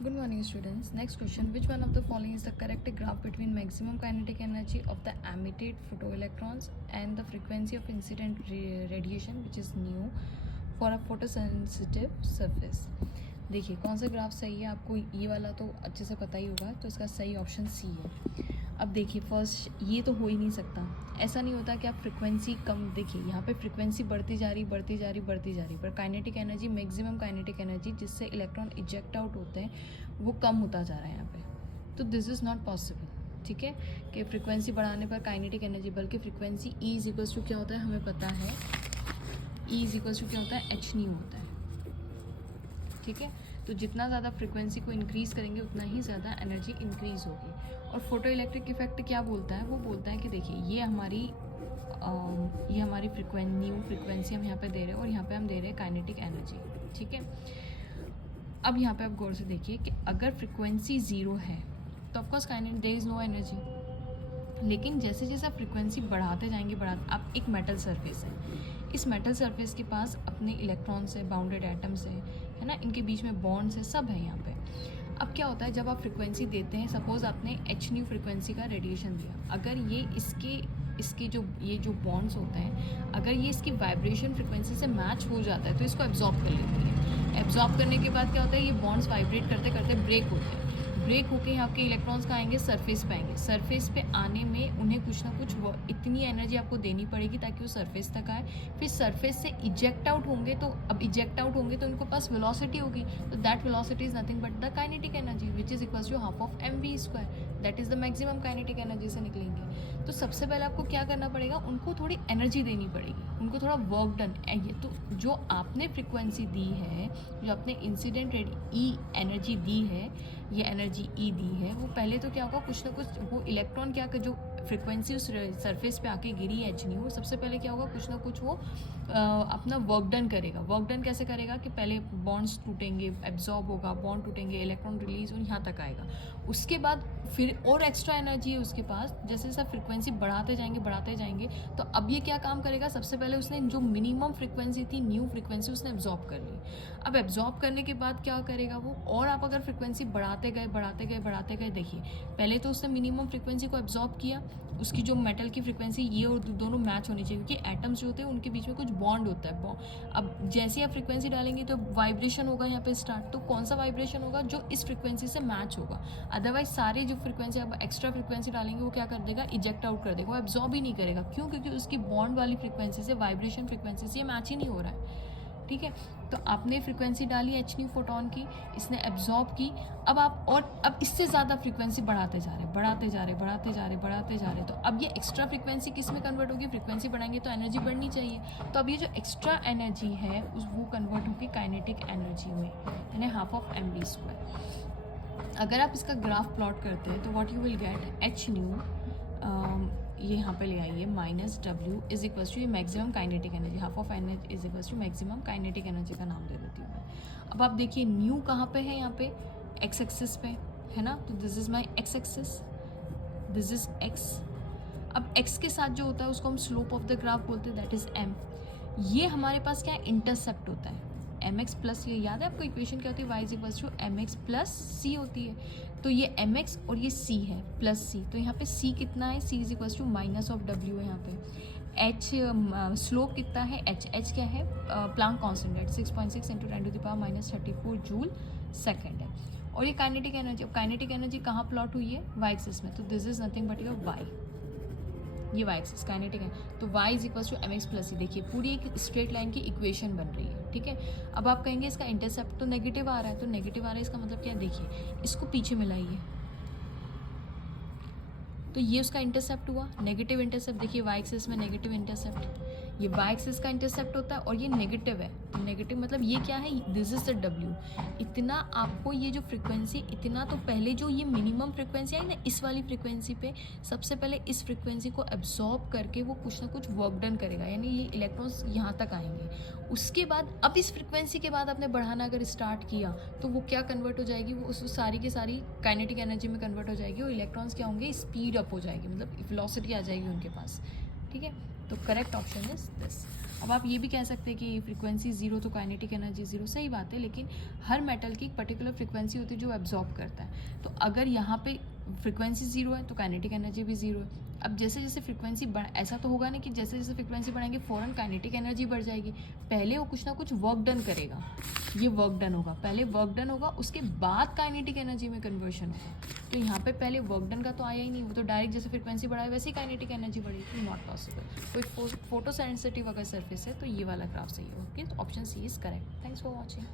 Good morning, students. Next question: which one of the following is the correct graph between maximum kinetic energy of the emitted photoelectrons and the frequency of incident radiation, which is nu, for a photosensitive surface? देखिए कौन सा graph सही है, आपको ये वाला तो अच्छे से पता ही होगा, तो इसका सही ऑप्शन सी है। अब देखिए फर्स्ट, ये तो हो ही नहीं सकता, ऐसा नहीं होता कि आप फ्रिक्वेंसी कम, देखिए यहाँ पे फ्रिक्वेंसी बढ़ती जा रही पर kinetic energy, maximum kinetic energy जिससे इलेक्ट्रॉन इजेक्ट आउट होते हैं वो कम होता जा रहा है यहाँ पे, तो दिस इज़ नॉट पॉसिबल। ठीक है, कि फ्रिक्वेंसी बढ़ाने पर काइनेटिक एनर्जी, बल्कि frequency E is equals to क्या होता है हमें पता है, ई इज इक्वल्स टू क्या होता है, एच न्यू होता है। ठीक है, तो जितना ज़्यादा फ्रिक्वेंसी को इंक्रीज़ करेंगे उतना ही ज़्यादा एनर्जी इंक्रीज़ होगी। और फोटो इलेक्ट्रिक इफेक्ट क्या बोलता है, वो बोलता है कि देखिए ये हमारी न्यू फ्रिक्वेंसी हम यहाँ पे दे रहे हैं और यहाँ पे हम दे रहे हैं काइनेटिक एनर्जी। ठीक है, अब यहाँ पे आप गौर से देखिए कि अगर फ्रिक्वेंसी ज़ीरो है तो of course kinetic there is no energy, लेकिन जैसे जैसे आप फ्रिक्वेंसी बढ़ाते जाएंगे आप एक मेटल सरफेस है, इस मेटल सरफेस के पास अपने इलेक्ट्रॉन्स है, बाउंडेड एटम्स है ना, इनके बीच में बॉन्ड्स है, सब है यहाँ पे। अब क्या होता है जब आप फ्रिक्वेंसी देते हैं, सपोज आपने एच न्यू फ्रिक्वेंसी का रेडिएशन दिया, अगर ये इसके जो बॉन्ड्स होते हैं, अगर ये इसकी वाइब्रेशन फ्रिक्वेंसी से मैच हो जाता है तो इसको एब्जॉर्ब कर लेती है। एब्जॉर्ब करने के बाद क्या होता है, ये बॉन्ड्स वाइब्रेट करते करते ब्रेक होते हैं, ब्रेक होके यहाँ के इलेक्ट्रॉन्स कहाँ आएंगे, सरफेस पे आएंगे। सरफेस पे आने में उन्हें कुछ ना कुछ इतनी एनर्जी आपको देनी पड़ेगी ताकि वो सरफेस तक आए, फिर सरफेस से इजेक्ट आउट होंगे, तो अब इजेक्ट आउट होंगे तो उनको पास वेलोसिटी होगी, तो that velocity is nothing but the kinetic energy which is equals to half of mv², that is the maximum kinetic energy से निकलेंगे। तो सबसे पहले आपको क्या करना पड़ेगा, उनको थोड़ी एनर्जी देनी पड़ेगी, उनको थोड़ा वर्क डन। तो जो आपने फ्रिक्वेंसी दी है, जो आपने इंसिडेंट ई एनर्जी दी है, ये एनर्जी ई दी है, वो पहले तो क्या होगा, कुछ ना कुछ वो इलेक्ट्रॉन क्या जो फ्रिक्वेंसी उस सरफेस पे आके गिरी एच न्यू, सबसे पहले क्या होगा, कुछ ना कुछ वो अपना वर्क डन करेगा। वर्क डन कैसे करेगा कि पहले बॉन्ड्स टूटेंगे, एब्जॉर्ब होगा, बॉन्ड टूटेंगे, इलेक्ट्रॉन रिलीज और यहाँ तक आएगा। उसके बाद फिर और एक्स्ट्रा एनर्जी है उसके पास, जैसे जैसे फ्रिक्वेंसी बढ़ाते जाएंगे, तो अब ये क्या काम करेगा, सबसे पहले उसने जो मिनिमम फ्रिक्वेंसी थी, न्यू फ्रिक्वेंसी, उसने एब्जॉर्ब कर ली। अब एब्जॉर्ब करने के बाद क्या करेगा वो, और आप अगर फ्रिक्वेंसी बढ़ाते गए, देखिए पहले तो उसने मिनिमम फ्रिक्वेंसी को एब्जॉर्ब किया, उसकी जो मेटल की फ्रिक्वेंसी ये और दोनों मैच होनी चाहिए, क्योंकि एटम्स जो होते हैं उनके बीच में कुछ बॉन्ड होता है। अब जैसे आप फ्रिक्वेंसी डालेंगे तो वाइब्रेशन होगा यहाँ पे स्टार्ट, तो कौन सा वाइब्रेशन होगा, जो इस फ्रिक्वेंसी से मैच होगा। अदरवाइज सारे जो फ्रिक्वेंसी आप एक्स्ट्रा फ्रिक्वेंसी डालेंगे वो क्या कर देगा, इजेक्ट आउट कर देगा, वो एब्जॉर्ब ही नहीं करेगा। क्यों, क्योंकि उसकी बॉन्ड वाली फ्रिक्वेंसी से, वाइब्रेशन फ्रिक्वेंसी से ये मैच ही नहीं हो रहा है। ठीक है, तो आपने फ्रिक्वेंसी डाली एच न्यू फोटोन की, इसने एब्जॉर्ब की। अब इससे ज़्यादा फ्रिक्वेंसी बढ़ाते जा रहे, तो अब ये एक्स्ट्रा फ्रिक्वेंसी किस में कन्वर्ट होगी, फ्रिक्वेंसी बढ़ाएंगे तो एनर्जी बढ़नी चाहिए, तो अब ये जो एक्स्ट्रा एनर्जी है वो कन्वर्ट होगी काइनेटिक एनर्जी में, यानी हाफ ऑफ mv²। अगर आप इसका ग्राफ प्लॉट करते हैं तो what you will get, H nu ये यहाँ पे ले आइए, minus W is equals to ये maximum kinetic energy, half of energy is equals to maximum kinetic energy का नाम दे देती हूँ मैं। अब आप देखिए न्यू कहाँ पे है, यहाँ पे एक्स एक्सिस पे है ना, तो this is my x axis, this is x. अब एक्स के साथ जो होता है उसको हम स्लोप ऑफ द ग्राफ बोलते हैं, दैट इज एम। ये हमारे पास क्या इंटरसेप्ट होता है, एम एक्स प्लस, ये याद है आपको इक्वेशन क्या होती है, Y is equals to M X plus C होती है, तो ये एम एक्स और ये सी है प्लस सी, तो यहाँ पे सी कितना है, C is equals to minus of W है यहाँ पे। एच स्लोप कितना है, एच क्या है, प्लांक कॉन्स्टेंट है 6.6 इंटू 10⁻34 जूल सेकेंड है। और ये काइनेटिक एनर्जी, अब काइनेटिक एनर्जी कहाँ प्लॉट हुई है, वाई एक्सिस में, तो this is nothing but your Y, ये वाई एक्सिस काइनेटिक है, तो Y is equals to M X plus C. देखिए पूरी एक स्ट्रेट लाइन की इक्वेशन बन रही है। ठीक है, अब आप कहेंगे इसका इंटरसेप्ट तो नेगेटिव आ रहा है, तो नेगेटिव आ रहा है इसका मतलब क्या है, देखिए इसको पीछे मिलाइए, तो ये उसका इंटरसेप्ट हुआ, नेगेटिव इंटरसेप्ट। देखिए वाई एक्सिस में नेगेटिव इंटरसेप्ट, ये वाई एक्सिस का इंटरसेप्ट होता है और ये नेगेटिव है, तो नेगेटिव मतलब ये क्या है, दिस इज द डब्ल्यू। इतना आपको ये जो फ्रिक्वेंसी, इतना तो पहले जो ये मिनिमम फ्रिक्वेंसी आई ना इस वाली फ्रिक्वेंसी पे, सबसे पहले इस फ्रिक्वेंसी को एब्जॉर्ब करके वो कुछ ना कुछ वर्क डन करेगा, यानी ये इलेक्ट्रॉन्स यहाँ तक आएंगे। उसके बाद अब इस फ्रिक्वेंसी के बाद आपने बढ़ाना अगर स्टार्ट किया तो वो क्या कन्वर्ट हो जाएगी, वो उस सारी की सारी काइनेटिक एनर्जी में कन्वर्ट हो जाएगी, और इलेक्ट्रॉन्स क्या होंगे, स्पीड अप हो जाएगी, मतलब वेलोसिटी आ जाएगी उनके पास। ठीक है, तो करेक्ट ऑप्शन इज दिस। अब आप ये भी कह सकते हैं कि फ्रीक्वेंसी ज़ीरो तो काइनेटिक एनर्जी ज़ीरो, सही बात है, लेकिन हर मेटल की एक पर्टिकुलर फ्रीक्वेंसी होती है जो एब्जॉर्ब करता है। तो अगर यहाँ पे फ्रीक्वेंसी ज़ीरो है तो काइनेटिक एनर्जी भी ज़ीरो है। अब जैसे जैसे फ्रीक्वेंसी बढ़, ऐसा तो होगा नहीं कि जैसे जैसे फ्रीक्वेंसी बढ़ाएंगे फ़ौरन काइनेटिक एनर्जी बढ़ जाएगी। पहले वो कुछ ना कुछ वर्क डन करेगा, ये वर्क डन होगा, पहले वर्क डन होगा, उसके बाद काइनेटिक एनर्जी में कन्वर्शन होगा। तो यहाँ पे पहले वर्क डन का तो आया ही नहीं, वो तो डायरेक्ट जैसे फ्रीक्वेंसी बढ़ाए वैसे ही काइनेटिक एनर्जी बढ़ेगी, नॉट पॉसिबल। कोई फोटो सेंसिटिव अगर सरफेस है तो ये वाला ग्राफ सही है। ओके, तो option C is correct. Thanks for watching.